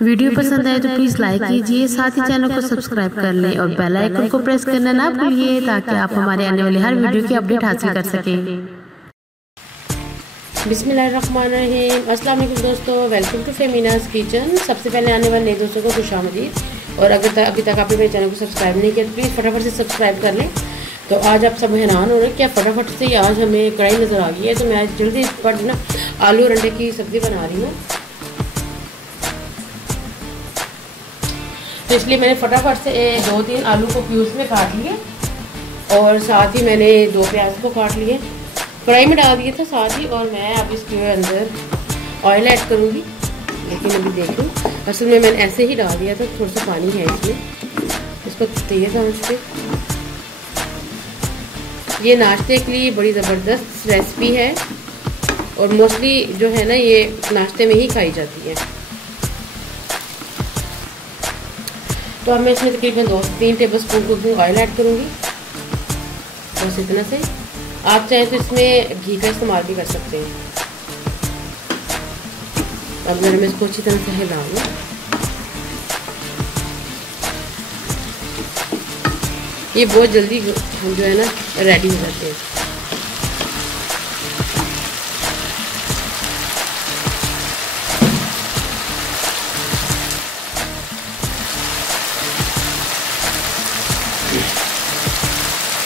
Video पसंद आए तो प्लीज़ लाइक कीजिए, साथ ही चैनल को सब्सक्राइब कर लें और बेल आइकन को प्रेस करना ना भूलिए ताकि आप हमारे आने वाले हर वीडियो की अपडेट हासिल कर सकें। बिस्मिल्लाहिर्रहमानिर्रहीम। अस्सलाम वालेकुम दोस्तों, वेलकम टू फेमिनाज किचन। सबसे पहले आने वाले नए दोस्तों को खुशामदीद। और अगर अभी तक आपने मेरे चैनल को सब्सक्राइब नहीं किया तो प्लीज़ फटाफट से सब्सक्राइब कर लें। तो आज आप सब हैरान हो रहे हैं क्या फटाफट से आज हमें कढ़ाई नज़र आ गई है। तो मैं आज जल्दी पर ना आलू और अंडे की सब्ज़ी बना रही हूँ, तो इसलिए मैंने फटाफट से 2-3 आलू को क्यूब्स में काट लिए और साथ ही मैंने 2 प्याज को काट लिए, कढ़ाई में डाल दिए थे साथ ही। और मैं अब इसके अंदर ऑयल ऐड करूँगी, लेकिन अभी देख लूँ असल में मैंने ऐसे ही डाल दिया था, थोड़ा सा पानी है इसमें। इसको तेज़ आंच पे, ये नाश्ते के लिए बड़ी ज़बरदस्त रेसिपी है और मोस्टली जो है ना ये नाश्ते में ही खाई जाती है। तो अब मैं इसमें तकरीबन 2-3 टेबलस्पून कुकिंग ऑयल ऐड करूँगी, बस इतना से। आप चाहें तो इसमें घी का इस्तेमाल भी कर सकते हैं। अब मैं इसको अच्छी तरह से हिलाऊंगा। ये बहुत जल्दी जो है ना रेडी हो जाते हैं।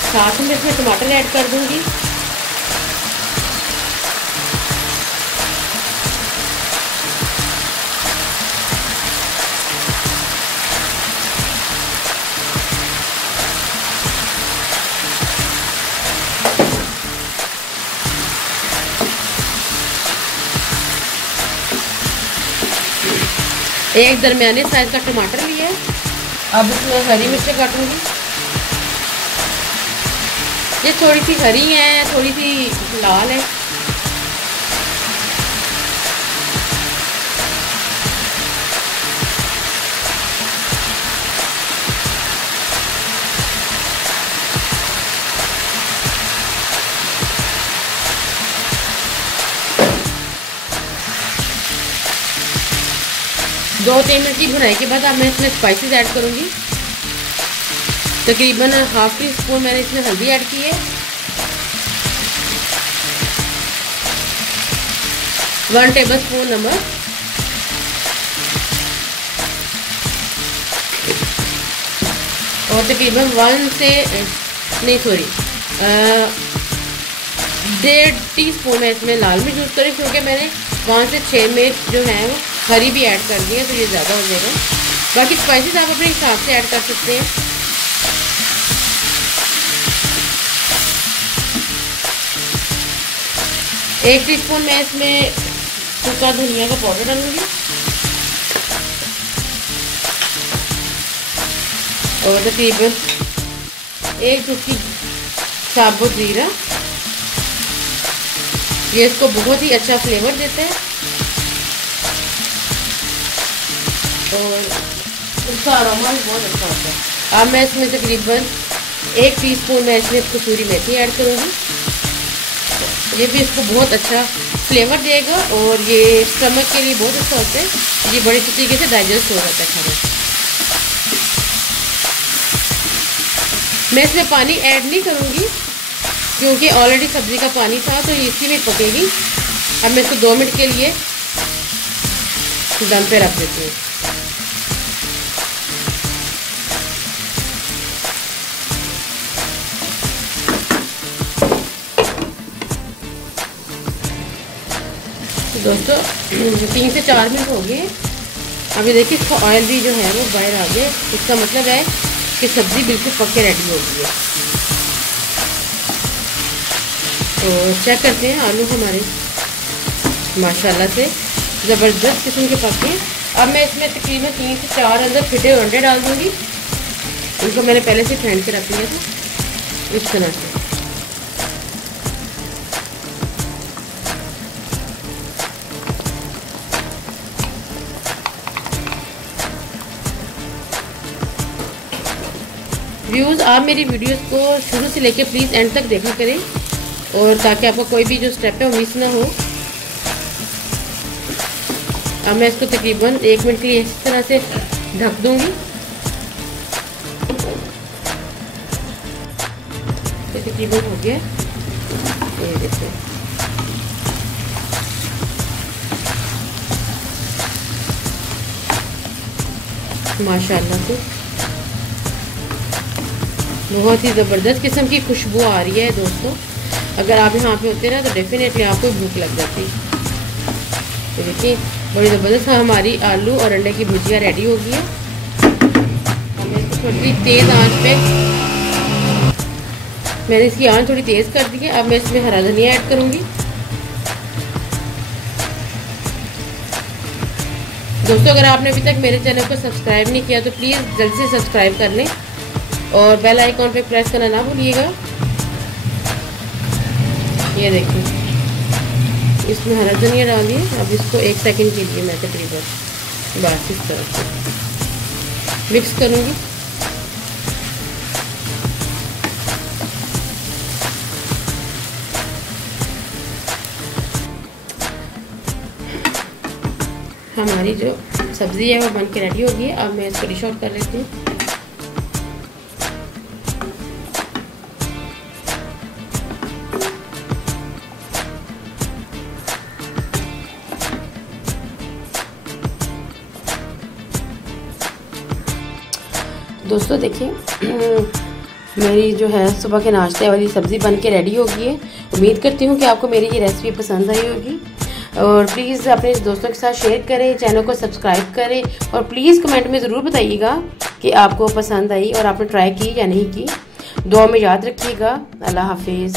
साथ में इसमें टमाटर ऐड कर दूंगी। एक दरमियाने साइज का टमाटर लिया है। अब इसमें हरी मिर्च काटूंगी। ये थोड़ी सी हरी है, थोड़ी सी लाल है। दो 3 मिनट की भुनाई के बाद अब मैं इसमें स्पाइसेस ऐड करूँगी। तकरीबन ½ टीस्पून मैंने इसमें हल्दी ऐड की है, 1 टेबलस्पून नमक, और तकरीबन 1.5 टीस्पून मैं इसमें लाल मिर्च यूज़ करी, क्योंकि मैंने 5 से 6 मिर्च जो है वो हरी भी ऐड कर दी है, तो ये ज़्यादा हो जाएगा। बाकी स्पाइसेस आप अपने हिसाब से ऐड कर सकते हैं। एक टीस्पून मैं इसमें सूखा धनिया का पाउडर डालूंगी और तकरीबन 1 चुटकी साबुत जीरा। ये इसको बहुत ही अच्छा फ्लेवर देता है और उसका अरोमा भी बहुत अच्छा होता है। अब मैं इसमें तकरीबन 1 टीस्पून मैं इसमें कसूरी मेथी ऐड करूँगी। ये भी इसको बहुत अच्छा फ्लेवर देगा और ये स्टमक के लिए बहुत अच्छा होता है। ये बड़े तरीके से डाइजेस्ट हो जाता है खाना। मैं इसमें पानी ऐड नहीं करूँगी क्योंकि ऑलरेडी सब्ज़ी का पानी था, तो ये इसी में पकेगी। अब मैं इसको 2 मिनट के लिए दम पे रख देती हूँ। दोस्तों 3 से 4 मिनट हो गए। अभी देखिए इसका ऑयल भी जो है वो बाहर आ गया। इसका मतलब है कि सब्ज़ी बिल्कुल पक के रेडी हो गई है। तो चेक करते हैं, आलू हमारे माशाल्लाह से ज़बरदस्त किस्म के पके हैं। अब मैं इसमें तकरीबन 3 से 4 अंदर फिटे हुए अंडे डाल दूँगी। इनको मैंने पहले से फेंट के रख लिया था इस तरह से। व्यूज़, आप मेरी वीडियोस को शुरू से लेके प्लीज़ एंड तक देखा करें और ताकि आपका कोई भी जो स्टेप है वो मिस ना हो। अब मैं इसको तकरीबन 1 मिनट के लिए इस तरह से ढक दूंगी। ये तकरीबन हो गया, ये देखिए। माशाल्लाह से बहुत ही ज़बरदस्त किस्म की खुशबू आ रही है दोस्तों। अगर आप यहाँ पे होते ना तो डेफिनेटली आपको भूख लग जाती। तो देखिए बड़ी ज़बरदस्त हमारी आलू और अंडे की भुजिया रेडी हो गई है। हमें इसको थोड़ी तेज़ आंच पे, मैंने इसकी आंच थोड़ी तेज़ कर दी है। अब मैं इसमें हरा धनिया ऐड करूँगी। दोस्तों अगर आपने अभी तक मेरे चैनल को सब्सक्राइब नहीं किया तो प्लीज़ जल्दी से सब्सक्राइब कर लें और बेल आइकॉन पे प्रेस करना ना भूलिएगा। ये देखिए इसमें हरा धनिया डाल दिए। अब इसको 1 सेकंड के लिए मैं तकरीबन बस इस तरह से मिक्स करूँगी। हमारी जो सब्ज़ी है वो बन के रेडी हो गई है। अब मैं इसको डिश आउट कर लेती हूँ। दोस्तों देखिए मेरी जो है सुबह के नाश्ते वाली सब्ज़ी बन के रेडी हो गई है। उम्मीद करती हूँ कि आपको मेरी ये रेसिपी पसंद आई होगी और प्लीज़ अपने दोस्तों के साथ शेयर करें, चैनल को सब्सक्राइब करें और प्लीज़ कमेंट में ज़रूर बताइएगा कि आपको पसंद आई और आपने ट्राई की या नहीं की। दुआ में याद रखिएगा। अल्लाह हाफिज़।